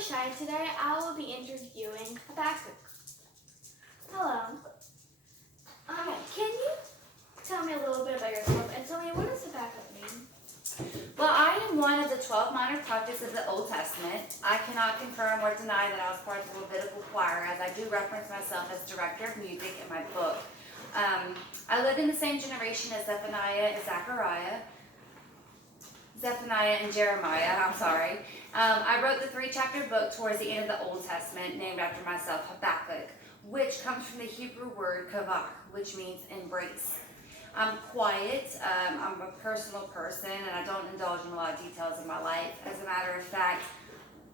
Shai. Today I will be interviewing Habakkuk. Hello. Can you tell me a little bit about yourself and tell me what does Habakkuk mean? Well, I am one of the 12 minor prophets of the Old Testament. I cannot confirm or deny that I was part of the Levitical choir, as I do reference myself as director of music in my book. I lived in the same generation as Zephaniah and Jeremiah. I wrote the 3-chapter book towards the end of the Old Testament, named after myself, Habakkuk, which comes from the Hebrew word kavach, which means embrace. I'm quiet, I'm a personal person, and I don't indulge in a lot of details of my life. As a matter of fact,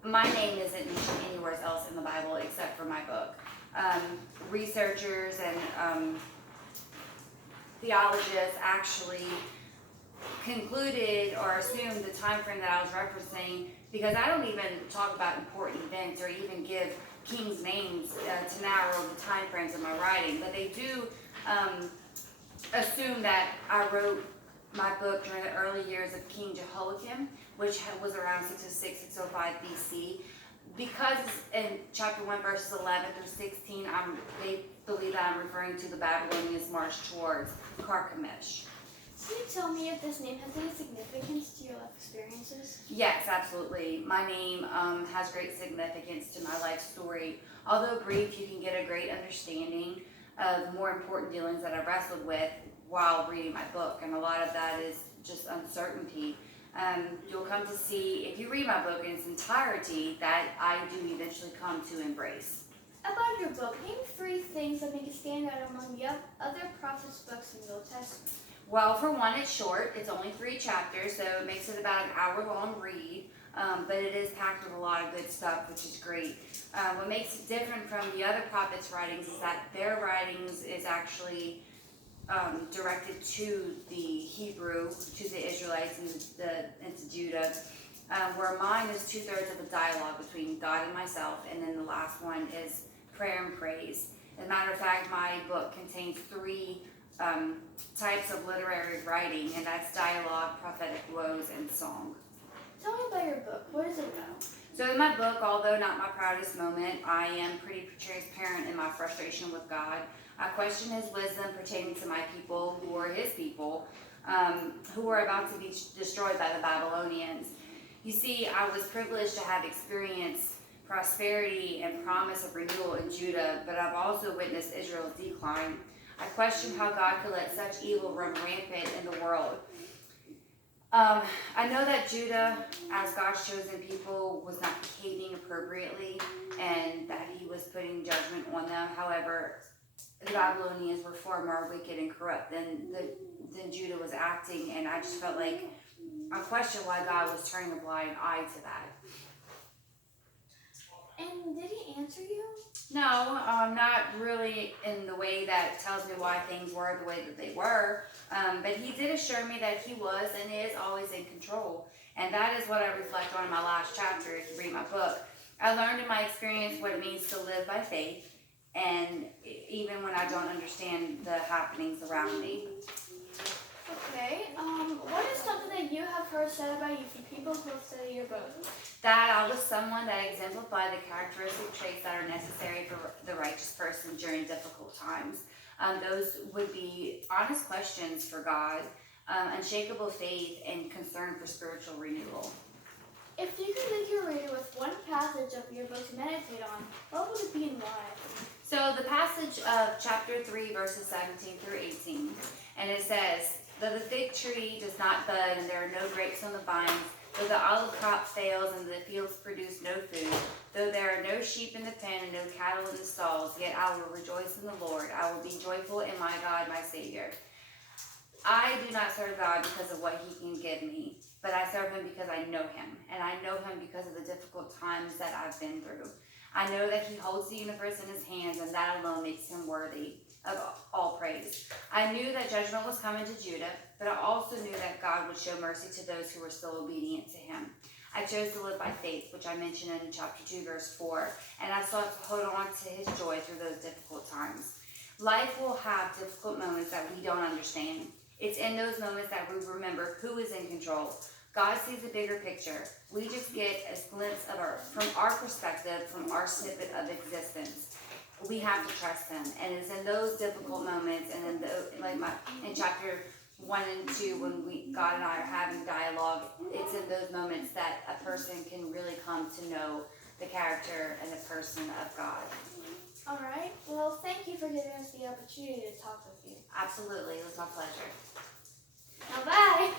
my name isn't mentioned anywhere else in the Bible except for my book. Researchers and theologists actually concluded or assumed the time frame that I was referencing, because I don't even talk about important events or even give kings' names to narrow the time frames of my writing, but they do assume that I wrote my book during the early years of King Jehoiakim, which was around 606, 605 BC. Because in chapter 1, verses 11 through 16, they believe that I'm referring to the Babylonians' march towards Carchemish. Can you tell me if this name has any significance to your life experiences? Yes, absolutely. My name has great significance to my life story. Although brief, you can get a great understanding of more important dealings that I wrestled with while reading my book, and a lot of that is just uncertainty. You'll come to see, if you read my book in its entirety, that I do eventually come to embrace. About your book, name 3 things that make it stand out among the other prophets' books in the Old Testament. Well, for one, it's short. It's only 3 chapters, so it makes it about an hour-long read, but it is packed with a lot of good stuff, which is great. What makes it different from the other prophets' writings is that their writings is actually directed to the Hebrew, to the Israelites and to Judah, where mine is 2/3 of a dialogue between God and myself, and then the last one is prayer and praise. As a matter of fact, my book contains 3 types of literary writing, and that's dialogue, prophetic woes, and song. Tell me about your book. What is it about? So in my book, although not my proudest moment, I am pretty transparent in my frustration with God. I question his wisdom pertaining to my people, who are his people, who are about to be destroyed by the Babylonians. You see, I was privileged to have experienced prosperity and promise of renewal in Judah, but I've also witnessed Israel's decline. I question how God could let such evil run rampant in the world. I know that Judah, as God's chosen people, was not behaving appropriately and that he was putting judgment on them. However, the Babylonians were far more wicked and corrupt than Judah was acting, and I just felt like I questioned why God was turning a blind eye to that. And did he answer you? No, not really in the way that tells me why things were the way that they were. But he did assure me that he was and is always in control. And that is what I reflect on in my last chapter if you read my book. I learned in my experience what it means to live by faith, and even when I don't understand the happenings around me. Okay, what is something that you have heard said about you from people who have studied your book? That I was someone that exemplified the characteristic traits that are necessary for the righteous person during difficult times. Those would be honest questions for God, unshakable faith, and concern for spiritual renewal. If you could leave your reader with one passage of your book to meditate on, what would it be and why? So the passage of chapter 3, verses 17 through 18, and it says, "Though the fig tree does not bud and there are no grapes on the vines, though the olive crop fails and the fields produce no food, though there are no sheep in the pen and no cattle in the stalls, yet I will rejoice in the Lord. I will be joyful in my God, my Savior." I do not serve God because of what he can give me, but I serve him because I know him, and I know him because of the difficult times that I've been through. I know that he holds the universe in his hands, and that alone makes him worthy of all praise. I knew that judgment was coming to Judah, but I also knew that God would show mercy to those who were still obedient to him. I chose to live by faith, which I mentioned in chapter 2, verse 4, and I sought to hold on to his joy through those difficult times. Life will have difficult moments that we don't understand. It's in those moments that we remember who is in control. God sees a bigger picture. We just get a glimpse of from our perspective, from our snippet of existence. We have to trust Him, and it's in those difficult moments, and in chapter 1 and 2, when God and I are having dialogue, it's in those moments that a person can really come to know the character and the person of God. All right. Well, thank you for giving us the opportunity to talk with you. Absolutely, it was my pleasure. Now, bye.